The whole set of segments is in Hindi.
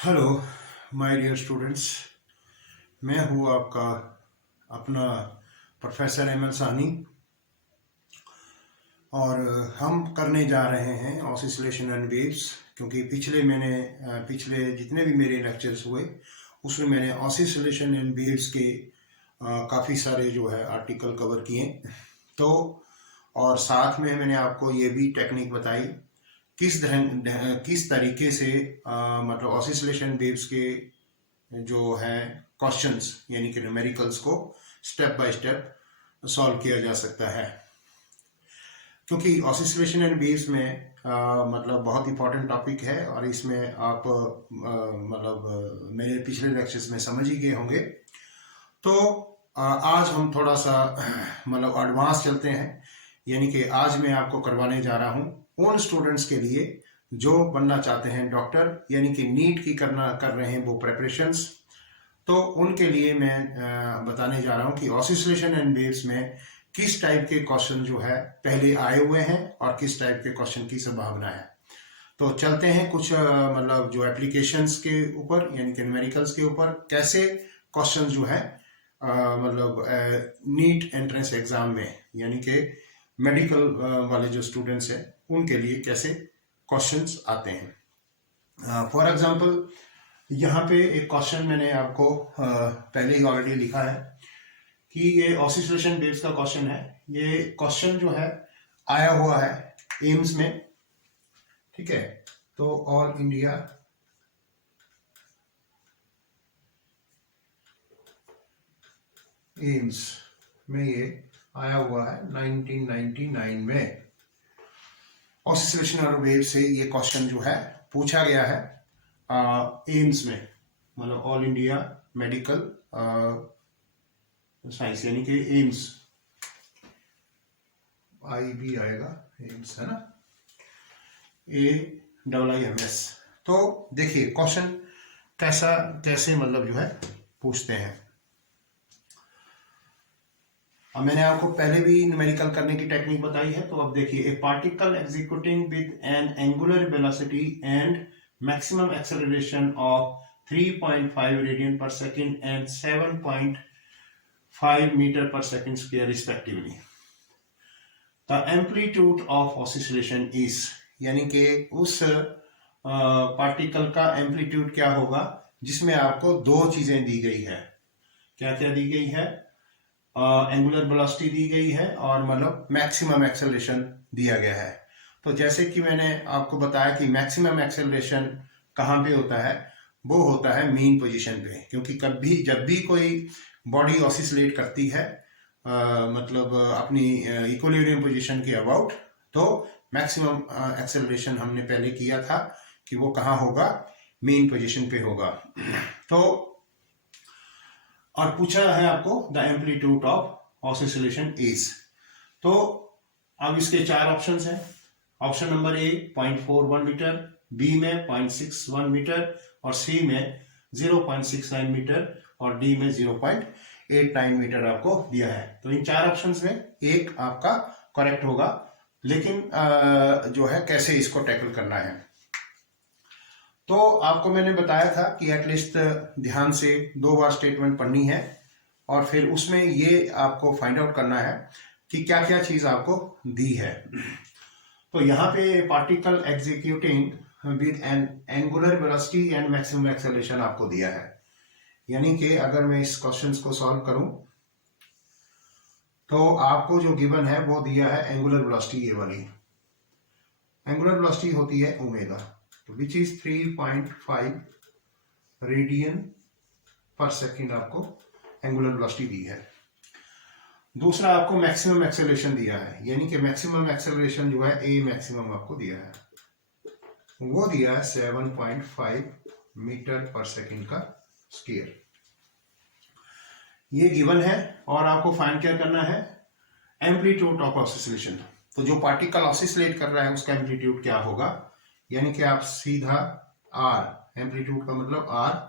Hello my dear students. मैं हूँ आपका अपना प्रोफेसर एमएल सानी और हम करने जा रहे हैं ऑसिलेशन एंड वेव्स। क्योंकि पिछले जितने भी मेरे लेक्चर्स हुए उसमें मैंने ऑसिलेशन एंड वेव्स के काफ़ी सारे जो है आर्टिकल कवर किए। तो और साथ में मैंने आपको ये भी टेक्निक बताई किस तरीके से मतलब ऑसिलेशन वेव्स के जो है क्वेश्चंस यानी कि न्यूमेरिकल्स को स्टेप बाय स्टेप सॉल्व किया जा सकता है। क्योंकि ऑसिलेशन एंड वेव्स में मतलब बहुत इंपॉर्टेंट टॉपिक है और इसमें आप मेरे पिछले लेक्चर्स में समझ ही गए होंगे। तो आज हम थोड़ा सा मतलब एडवांस चलते हैं, यानी कि आज मैं आपको करवाने जा रहा हूँ उन स्टूडेंट्स के लिए जो बनना चाहते हैं डॉक्टर, यानी कि नीट की कर रहे हैं वो प्रेपरेशंस। तो उनके लिए मैं बताने जा रहा हूँ कि ऑसिलेशन एंड वेव्स में किस टाइप के क्वेश्चन जो है पहले आए हुए हैं और किस टाइप के क्वेश्चन की संभावना है। तो चलते हैं कुछ मतलब जो एप्लीकेशंस के ऊपर यानी कि न्यूमेरिकल्स के ऊपर कैसे क्वेश्चन जो है मतलब नीट एंट्रेंस एग्जाम में यानी कि मेडिकल वाले जो स्टूडेंट्स हैं उनके लिए कैसे क्वेश्चंस आते हैं। फॉर एग्जांपल यहाँ पे एक क्वेश्चन मैंने आपको पहले ही ऑलरेडी लिखा है कि ये ऑसिलेशन वेव्स का क्वेश्चन है। ये क्वेश्चन जो है आया हुआ है एम्स में, ठीक है। तो ऑल इंडिया एम्स में ये आया हुआ है 1999 में। ऑसिलेशन और वेव से ये क्वेश्चन जो है पूछा गया है एम्स में, मतलब ऑल इंडिया मेडिकल साइंस यानी कि एम्स, IB आएगा, एम्स है ना, AIIMS। तो देखिए क्वेश्चन कैसे मतलब जो है पूछते हैं। अब मैंने आपको पहले भी न्यूमेरिकल करने की टेक्निक बताई है। तो अब देखिए, ए particle executing with N angular velocity and maximum acceleration of 3.5 radian पर सेकेंड एंड 7.5 मीटर पर second square respectively, the amplitude of oscillation is, यानी कि उस पार्टिकल का एम्पलीट्यूड क्या होगा जिसमें आपको दो चीजें दी गई है। क्या क्या दी गई है? एंगुलर वेलोसिटी दी गई है और मतलब मैक्सिमम एक्सेलरेशन दिया गया है। तो जैसे कि मैंने आपको बताया कि मैक्सिमम एक्सेलरेशन कहाँ पे होता है, वो होता है मीन पोजीशन पे। क्योंकि कभी जब भी कोई बॉडी ऑसिलेट करती है मतलब अपनी इक्विलिब्रियम पोजीशन के अबाउट, तो मैक्सिमम एक्सेलरेशन हमने पहले किया था कि वो कहाँ होगा, मीन पोजीशन पे होगा। तो और पूछा है आपको the amplitude of oscillation is. तो अब इसके चार ऑप्शंस हैं। Option number A 0.41 metre, B में 0.61 मीटर और सी में 0.69 मीटर और डी में 0.89 मीटर आपको दिया है। तो इन चार ऑप्शंस में एक आपका करेक्ट होगा, लेकिन जो है कैसे इसको टैकल करना है। तो आपको मैंने बताया था कि एटलीस्ट ध्यान से 2 बार स्टेटमेंट पढ़नी है और फिर उसमें ये आपको फाइंड आउट करना है कि क्या क्या चीज आपको दी है। तो यहाँ पे particle executing with N angular velocity and maximum acceleration आपको दिया है। यानी कि अगर मैं इस क्वेश्चन को सॉल्व करूं तो आपको जो गिवन है वो दिया है एंगुलर वेलोसिटी, ये वाली एंगुलर वेलोसिटी होती है ओमेगा, विच इज 3.5 रेडियन पर सेकेंड आपको एंगुलर वेलोसिटी दी है। दूसरा आपको मैक्सिमम एक्सेलरेशन दिया है, यानी कि मैक्सिमम एक्सेलरेशन जो है ए मैक्सिमम आपको दिया है, वो दिया है 7.5 मीटर पर सेकेंड का स्क्वायर। ये गिवन है और आपको फाइंड क्या करना है, एम्पलीट्यूड ऑफ ऑसिलेशन। तो जो पार्टिकल ऑसिलेट कर रहा है उसका एम्पलीट्यूड क्या होगा, यानी कि आप सीधा आर, एम्पलीट्यूड का मतलब आर,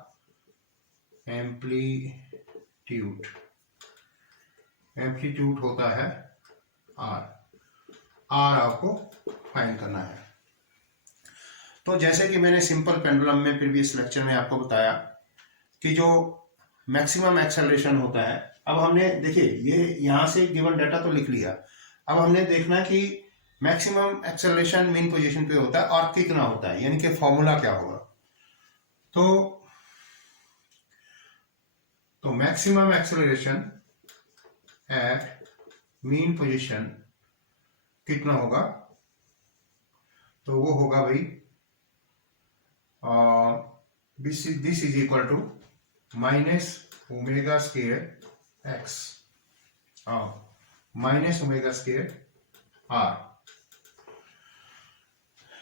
एम्पलीट्यूड होता है आर आपको फाइंड करना है। तो जैसे कि मैंने सिंपल पेंडुलम में प्रीवियस लेक्चर में आपको बताया कि जो मैक्सिमम एक्सेलरेशन होता है, अब हमने देखिए ये यहाँ से गिवन डाटा तो लिख लिया, अब हमने देखना कि मैक्सिमम एक्सेलरेशन मीन पोजीशन पे होता है और कितना होता है, यानी कि फॉर्मूला क्या होगा। तो maximum acceleration at mean position कितना होगा, तो वो होगा भाई this is equal to minus omega square x minus omega square r.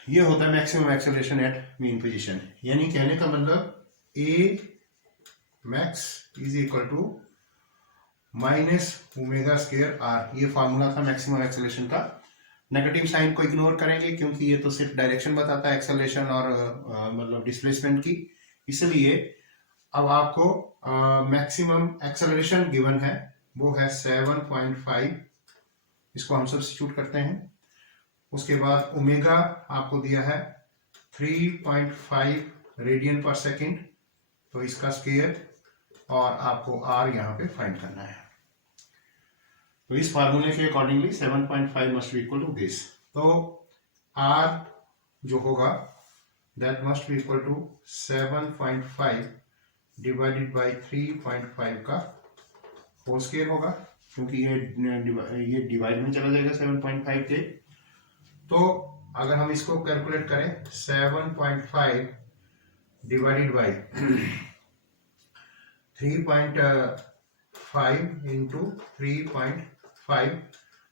ये होता है maximum acceleration at mean position, यानी कहने का मतलब a max is equal to minus omega square r. ये फार्मूला था मैक्सिमम एक्सेलरेशन का। नेगेटिव साइन को इग्नोर करेंगे क्योंकि ये तो सिर्फ डायरेक्शन बताता है एक्सेलरेशन और मतलब डिस्प्लेसमेंट की, इसलिए अब आपको मैक्सिमम एक्सेलरेशन गिवन है वो है 7.5, इसको हम सब्स्टिट्यूट करते हैं। उसके बाद ओमेगा आपको दिया है 3.5 रेडियन पर सेकेंड, तो इसका स्क्वायर, और आपको आर यहाँ पे फाइंड करना है। तो इस फार्मूले के accordingly 7.5 must be equal to this. तो आर जो होगा that must be equal to 7.5 divided by 3.5 का होल स्क्वायर होगा, क्योंकि ये डिवाइड में चला जाएगा 7.5 के। तो अगर हम इसको कैलकुलेट करें 7.5 डिवाइडेड बाई 3.5 इंटू 3.5,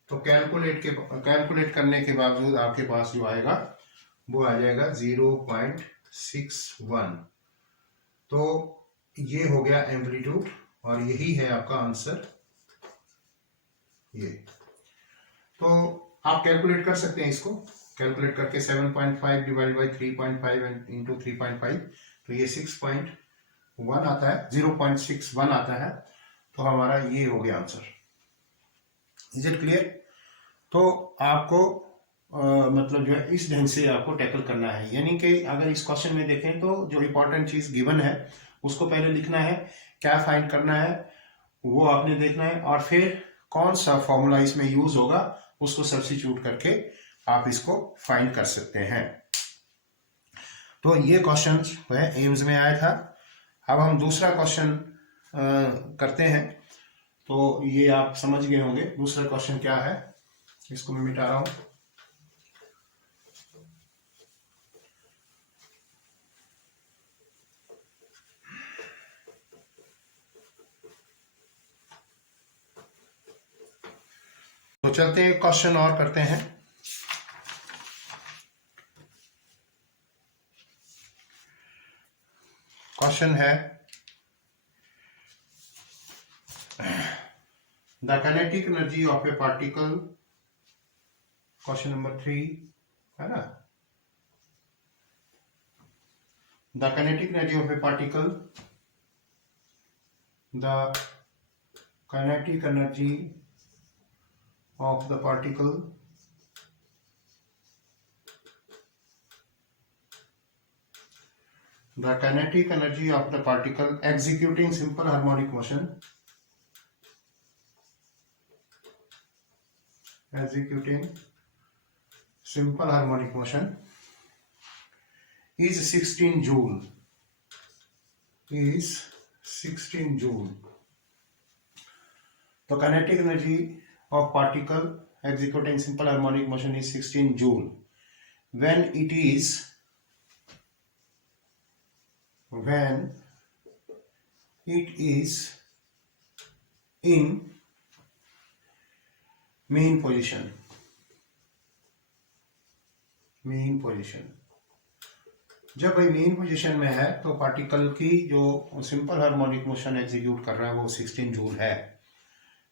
तो कैलकुलेट करने के बावजूद आपके पास जो आएगा वो आ जाएगा 0.61। तो ये हो गया एम्पलीट्यूड और यही है आपका आंसर। ये तो आप कैलकुलेट कर सकते हैं, इसको कैलकुलेट करके 7.5 डिवाइड बाई 3.5 इंटू 3.5, तो ये 6.1 आता है, 0.61 आता है। तो हमारा ये हो गया आंसर। Is it clear? तो आपको मतलब जो है इस ढंग से आपको टैकल करना है, यानी कि अगर इस क्वेश्चन में देखें तो जो इंपॉर्टेंट चीज गिवन है उसको पहले लिखना है, क्या फाइंड करना है वो आपने देखना है, और फिर कौन सा फॉर्मूला इसमें यूज होगा उसको सब्स्टिट्यूट करके आप इसको फाइंड कर सकते हैं। तो ये क्वेश्चन जो है एम्स में आया था। अब हम दूसरा क्वेश्चन करते हैं। तो ये आप समझ गए होंगे दूसरा क्वेश्चन क्या है, इसको मैं मिटा रहा हूं। तो चलते हैं क्वेश्चन और करते हैं। क्वेश्चन है the kinetic energy of A particle, question number 3 है ना। The kinetic energy of A particle, the kinetic energy of the particle the kinetic energy of the particle executing simple harmonic motion is 16 joule, is 16 joule. The kinetic energy of particle executing simple harmonic motion is 16 joule when it is in mean position. जब भाई मेन पोजीशन में है तो पार्टिकल की जो सिंपल हार्मोनिक मोशन एग्जीक्यूट कर रहा है वो 16 जूल है,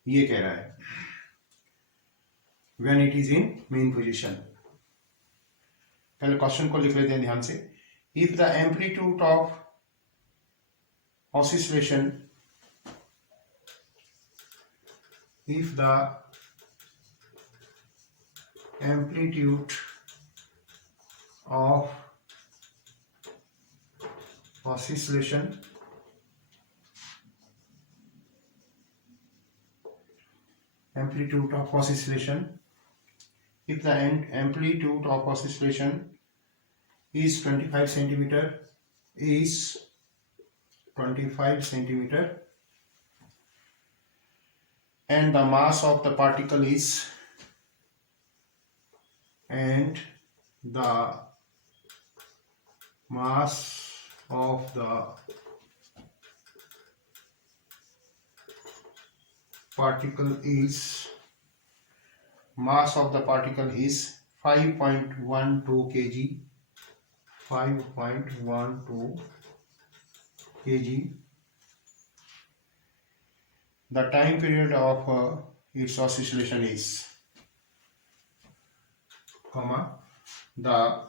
ये कह रहा है when it is in mean position। पहले क्वेश्चन को लिख लेते हैं ध्यान से। if the amplitude of oscillation oscillation amplitude of oscillation. If the amplitude of oscillation is 25 centimeter, and the mass of the particle is mass of the particle is 5.12 kg. 5.12 kg. The time period of its oscillation is, the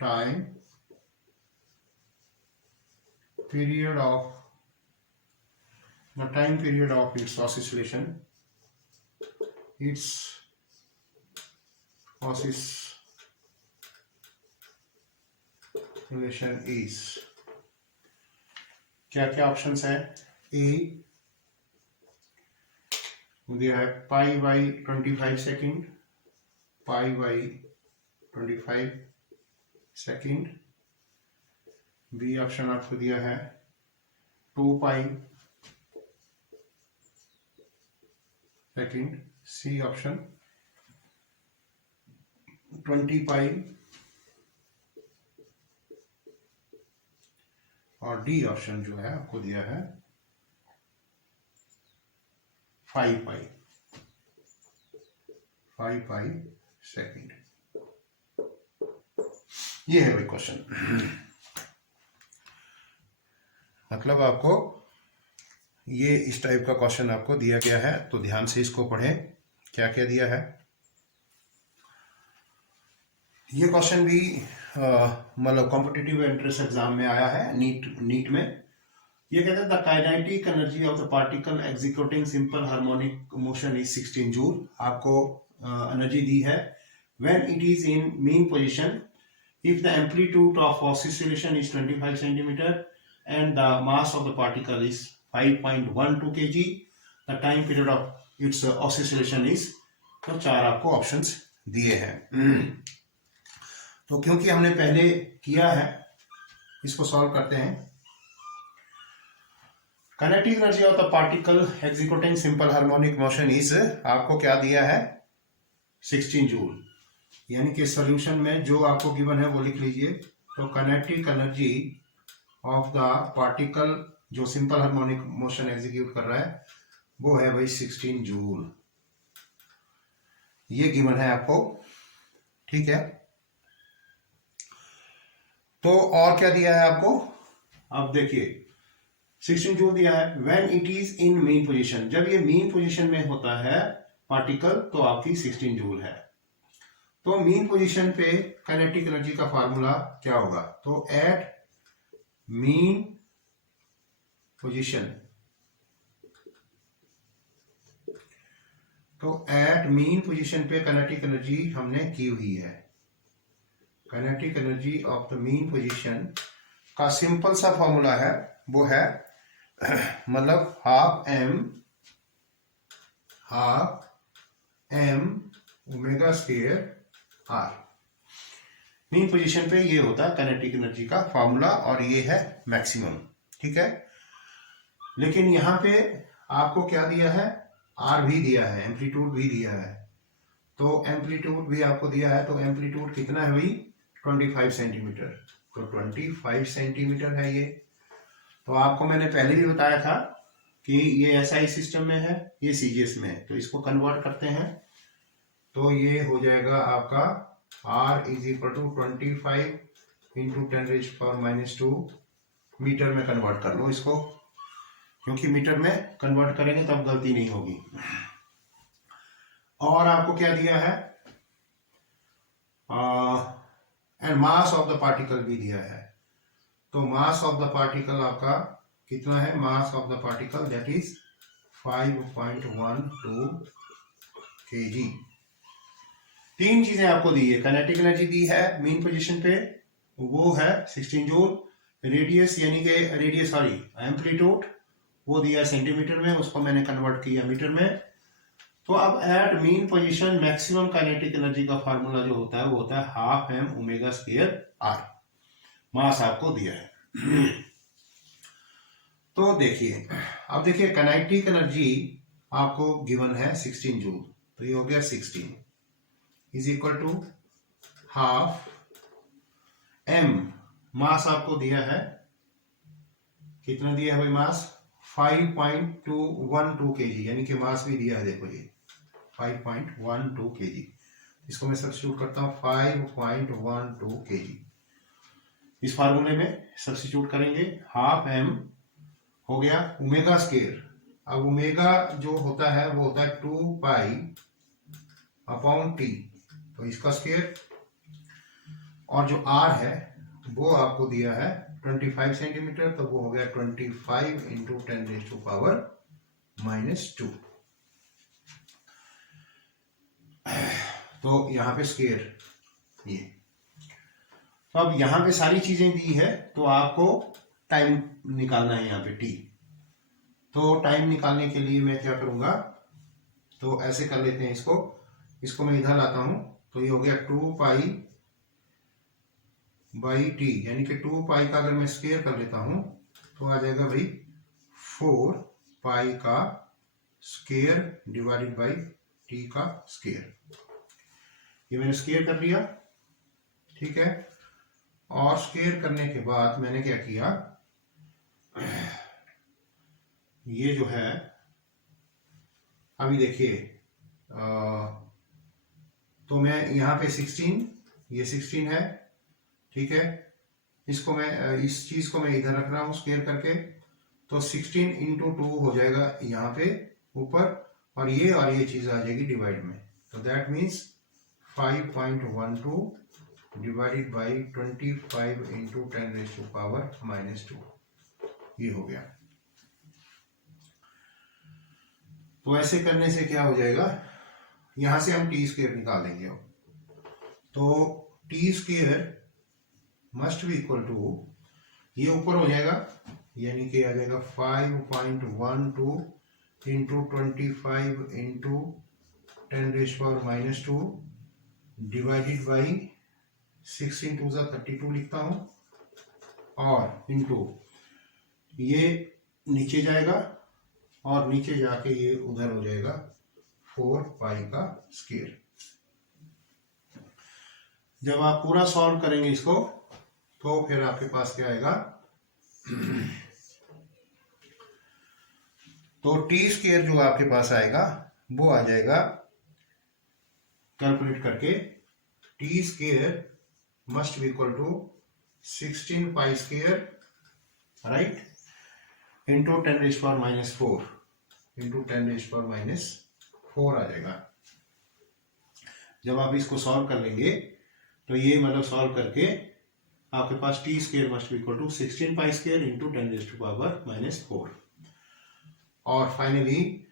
time period of its oscillation is, क्या क्या ऑप्शंस है? ए दिया है pi by 25 second, B option आपको दिया है 2 पाई सेकेंड, सी ऑप्शन 20 पाई और डी ऑप्शन जो है आपको दिया है 5 पाई सेकेंड। ये है भाई क्वेश्चन। मतलब आपको ये इस टाइप का क्वेश्चन आपको दिया गया है, तो ध्यान से इसको पढ़ें क्या क्या दिया है। ये क्वेश्चन भी मतलब कॉम्पिटिटिव एंट्रेंस एग्जाम में आया है, नीट में। ये कहते हैं the kinetic energy of the particle executing simple harmonic motion is 16 joule. आपको एनर्जी दी है when it is in mean position, if the amplitude of oscillation is 25 centimetre and the mass of the particle is 5.12 kg, the time period of its oscillation is. तो 4 आपको ऑप्शंस दिए हैं। तो क्योंकि हमने पहले किया है, इसको सॉल्व करते हैं। Kinetic energy of the particle executing simple harmonic motion is, आपको क्या दिया है 16 जूल। यानी कि सॉल्यूशन में जो आपको गिवन है वो लिख लीजिए। तो kinetic energy of the particle जो सिंपल हार्मोनिक मोशन एग्जीक्यूट कर रहा है वो है भाई 16 जूल। ये गिवन है आपको, ठीक है। तो और क्या दिया है आपको, अब देखिए 16 जूल दिया है when it is in mean position. जब ये मीन पोजीशन में होता है पार्टिकल तो आपकी 16 जूल है। तो मीन पोजीशन पे काइनेटिक एनर्जी का फार्मूला क्या होगा? तो एट मीन पोजीशन, तो एट मीन पोजीशन पे काइनेटिक एनर्जी हमने की हुई है। Kinetic energy of the mean position का सिंपल सा फॉर्मूला है, वो है मतलब half M omega square R. Mean position पे ये होता है काइनेटिक एनर्जी का फॉर्मूला और ये है मैक्सिमम, ठीक है। लेकिन यहां पे आपको क्या दिया है, आर भी दिया है, एम्पलीट्यूड भी दिया है। तो एम्पलीट्यूड भी आपको दिया है, तो एम्पलीट्यूड कितना है भाई 25 सेंटीमीटर। तो 25 सेंटीमीटर है ये। तो आपको मैंने पहले भी बताया था कि ये एसआई सिस्टम में है, ये सीजीएस में है। तो इसको कन्वर्ट करते हैं तो ये हो जाएगा आपका R is equal to 25 into 10⁻⁻²। Metre में कन्वर्ट कर लो इसको, क्योंकि मीटर में कन्वर्ट करेंगे तब गलती नहीं होगी। और आपको क्या दिया है, and mass of the particle भी दिया है। तो मास ऑफ द पार्टिकल आपका कितना है, mass of the particle that is 5.12 kg। 3 चीजें आपको दी है, काइनेटिक एनर्जी दी है मीन पोजीशन पे, वो है 16 जूल। रेडियस यानी कि रेडियस सॉरी एम्पलीट्यूड वो दिया है सेंटीमीटर में, उसको मैंने कन्वर्ट किया मीटर में। तो अब at mean position maximum kinetic energy का फार्मूला जो होता है वो होता है half M omega square r. Mass आपको दिया है। तो देखिए, अब देखिए काइनेटिक एनर्जी आपको गिवन है 16 जूल, तो ये हो गया 16 is equal to half m. Mass आपको दिया है, कितना दिया है भाई मास? 5.212 kg, यानी कि मास भी दिया है, देखो ये 5.12 kg। इसको मैं सब्स्टिट्यूट करता हूं 5.12 kg। इस फार्मूले में सब्स्टिट्यूट करेंगे, हाफ एम हो गया ओमेगा स्क्वायर। अब ओमेगा जो होता है वो होता है 2 पाई अपॉन टी, तो इसका स्क्वायर। और जो आर है वो आपको दिया है 25 सेंटीमीटर, तो वो हो गया 25 इंटू 10⁻⁻²। तो यहाँ पे स्क्वायर ये। तो अब यहाँ पे सारी चीजें दी है, तो आपको टाइम निकालना है यहाँ पे टी। तो टाइम निकालने के लिए मैं क्या करूंगा, तो ऐसे कर लेते हैं इसको मैं इधर लाता हूं, तो ये हो गया 2 पाई बाई टी, यानी कि 2 पाई का अगर मैं स्क्वायर कर लेता हूं तो आ जाएगा भाई 4 पाई का स्क्वायर डिवाइडेड बाई टी का स्क्वायर। ये मैंने स्क्वायर कर लिया, ठीक है। और स्क्वायर करने के बाद मैंने क्या किया, ये जो है अभी देखिए, तो मैं यहाँ पे 16, ये 16 है, ठीक है। इसको मैं इस चीज को मैं इधर रख रहा हूं स्क्वायर करके, तो 16 इंटू 2 हो जाएगा यहाँ पे ऊपर, और ये चीज आ जाएगी डिवाइड में, तो that means 5.12 divided by 25 into 10⁻⁻², ये हो गया। तो ऐसे करने से क्या हो जाएगा, यहां से हम टी स्क्वायर निकाल लेंगे। तो T square must be equal to, ये ऊपर हो जाएगा, यानी कि आ जाएगा 5.12 इंटू 25 इंटू 10⁻⁻² डिवाइडेड बाई 16 2 32 लिखता हूं, और इंटू ये नीचे जाएगा, और नीचे जाके ये उधर हो जाएगा 4 पाई का स्क्वायर। जब आप पूरा सॉल्व करेंगे इसको, तो फिर आपके पास क्या आएगा, तो टी स्क्वायर जो आपके पास आएगा वो आ जाएगा, कैलकुलेट करके, T square must be equal to 16 pi square, right, into 10⁻⁻4 into 10⁻⁻4 आ जाएगा। जब आप इसको सॉल्व कर लेंगे, तो ये मतलब सॉल्व करके आपके पास t square must be equal to 16 pi square into 10⁻⁻4, और फाइनली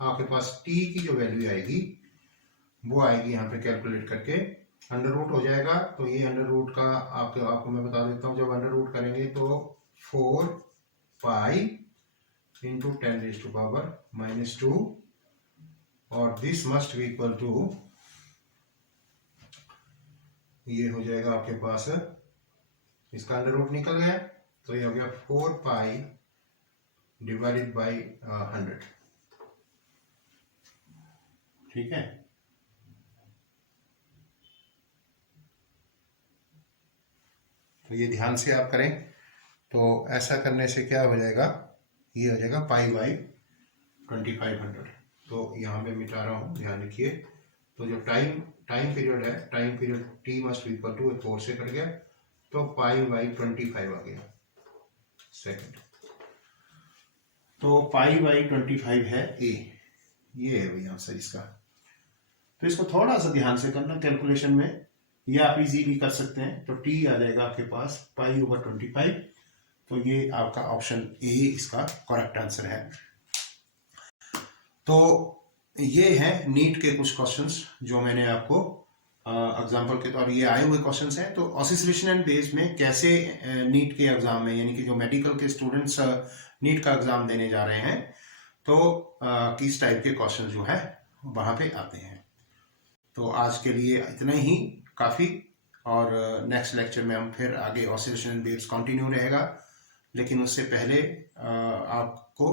आपके पास टी की जो वैल्यू आएगी वो आएगी यहाँ पे कैलकुलेट करके, अंडर रूट हो जाएगा। तो ये अंडर रूट का आपको मैं बता देता हूँ, जब अंडर रूट करेंगे तो 4 पाई इंटू 10⁻⁻², और this must be equal to, ये हो जाएगा आपके पास, इसका अंडर रूट निकल गया, तो ये हो गया 4 पाई डिवाइडेड बाई 100, ठीक है। तो ये ध्यान से आप करें, तो ऐसा करने से क्या हो जाएगा, ये हो जाएगा पाई बाई 2500। तो यहाँ पे मिटा रहा हूँ, ध्यान रखिए। तो जो टाइम पीरियड है, time period T must equal to 4 से कट गया, तो पाई बाई 25 आ गया सेकंड। तो पाई बाई 25 है ए, ये है भैया आंसर इसका। तो इसको थोड़ा सा ध्यान से करना कैलकुलेशन में, ये आप इजीली कर सकते हैं। तो टी आ जाएगा आपके पास पाई ओवर 25, तो ये आपका ऑप्शन ए इसका करेक्ट आंसर है। तो ये है नीट के कुछ क्वेश्चंस जो मैंने आपको एग्जाम्पल के तौर ये आए हुए क्वेश्चंस हैं। तो ऑसिलेशन एंड वेव्स में कैसे नीट के एग्जाम में, यानी कि जो मेडिकल के स्टूडेंट्स नीट का एग्जाम देने जा रहे हैं, तो किस टाइप के क्वेश्चन जो है वहाँ पे आते हैं। तो आज के लिए इतना ही काफ़ी, और नेक्स्ट लेक्चर में हम फिर आगे ऑसिलेशन एंड वेव्स कंटिन्यू रहेगा। लेकिन उससे पहले आपको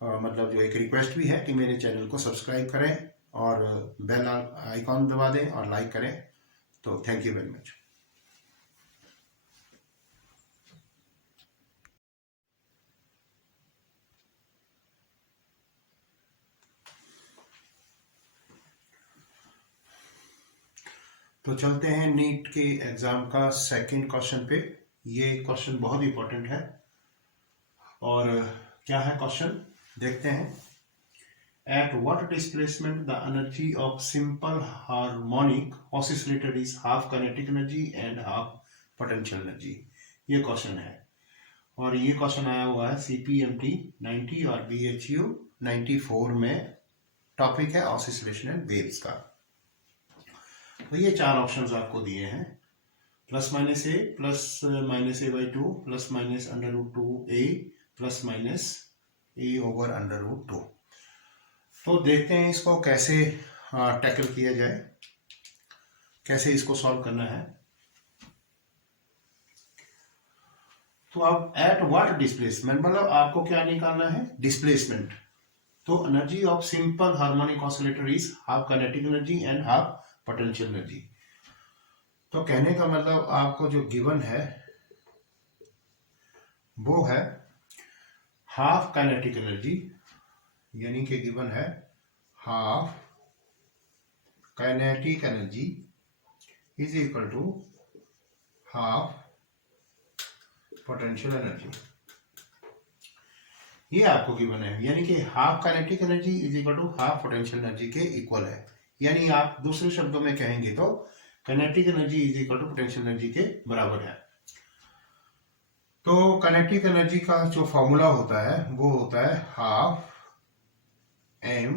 मतलब जो एक रिक्वेस्ट भी है कि मेरे चैनल को सब्सक्राइब करें और बेल आइकॉन दबा दें और लाइक करें। तो थैंक यू वेरी मच। तो चलते हैं नीट के एग्जाम का सेकंड क्वेश्चन पे। ये क्वेश्चन बहुत इंपॉर्टेंट है। और क्या है क्वेश्चन, देखते हैं। At what displacement the energy of simple harmonic oscillator is half kinetic energy and half potential energy। ये क्वेश्चन है, और ये क्वेश्चन आया हुआ है CPMT 90 और BHU 94 में। टॉपिक है ऑसिलेशन एंड वेव्स का। तो ये चार ऑप्शंस आपको दिए हैं, plus minus a, plus minus a by 2, plus minus under root 2a, plus minus a over under root 2। तो देखते हैं इसको कैसे टैकल किया जाए, कैसे इसको सॉल्व करना है। तो अब एट व्हाट डिस्प्लेसमेंट, मतलब आपको क्या निकालना है, डिस्प्लेसमेंट। तो energy of simple harmonic oscillator is half kinetic energy and half potential energy. तो कहने का मतलब आपको जो गिवन है वो है हाफ काइनेटिक एनर्जी, यानी कि गिवन है half kinetic energy is equal to half potential energy. ये आपको गिवन है, यानी कि half kinetic energy is equal to half potential energy के इक्वल है। यानी आप दूसरे शब्दों में कहेंगे तो kinetic energy is equal to potential energy के बराबर है। तो काइनेटिक एनर्जी का जो फॉर्मूला होता है वो होता है half m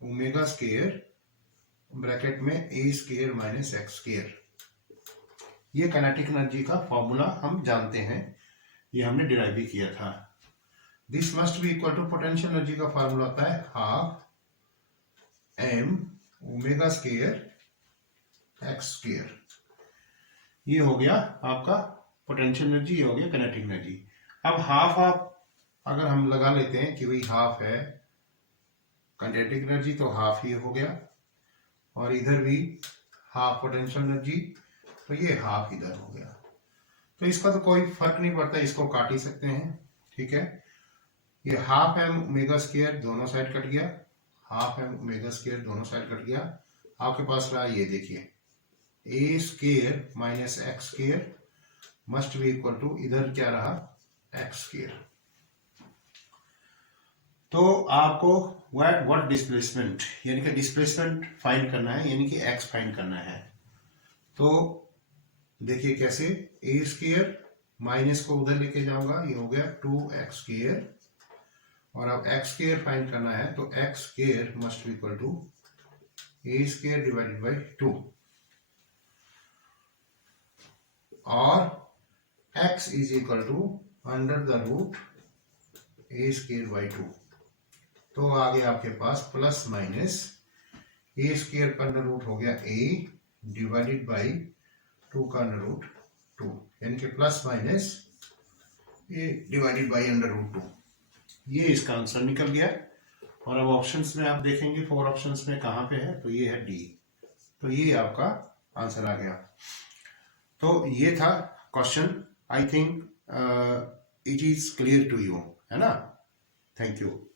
omega square bracket में a square minus x square. ये काइनेटिक एनर्जी का फॉर्मूला हम जानते हैं, ये हमने डिराइव भी किया था। This must be equal to potential energy का फॉर्मूला होता है half m omega square x square. ये हो गया आपका पोटेंशियल एनर्जी, ये हो गया काइनेटिक एनर्जी। अब हाफ आप अगर हम लगा लेते हैं कि भाई हाफ है काइनेटिक एनर्जी, तो हाफ ये हो गया, और इधर भी हाफ पोटेंशियल एनर्जी, तो ये हाफ इधर हो गया। तो इसका तो कोई फर्क नहीं पड़ता, इसको काट ही सकते हैं, ठीक है। ये हाफ m ओमेगा स्क्वायर दोनों साइड कट गया, हाफ m ओमेगा स्क्वायर दोनों साइड कट गया। आपके पास रहा ये देखिए a square minus x square must be equal to, इधर क्या रहा, एक्स स्क्वायर। तो आपको व्हाट डिस्प्लेसमेंट, यानी कि डिस्प्लेसमेंट फाइंड करना है, यानी कि x फाइंड करना है। तो देखिए कैसे, a स्क्वायर माइनस को उधर लेके जाऊंगा, ये हो गया 2x स्क्वायर, और अब x स्क्वायर फाइंड करना है तो x square must be equal to a square divided by 2, और x is equal to under the root a square by 2। तो आगे आपके पास प्लस माइनस a स्क्वायर का अंडर रूट हो गया a डिवाइडेड बाई 2 का अंडर रूट 2, यानी कि plus minus a divided by under root 2। ये इसका आंसर निकल गया। और अब ऑप्शंस में आप देखेंगे 4 ऑप्शंस में कहाँ पे है, तो ये है डी। तो ये आपका आंसर आ गया। तो ये था question. I think it is clear to you, है ना। Thank you.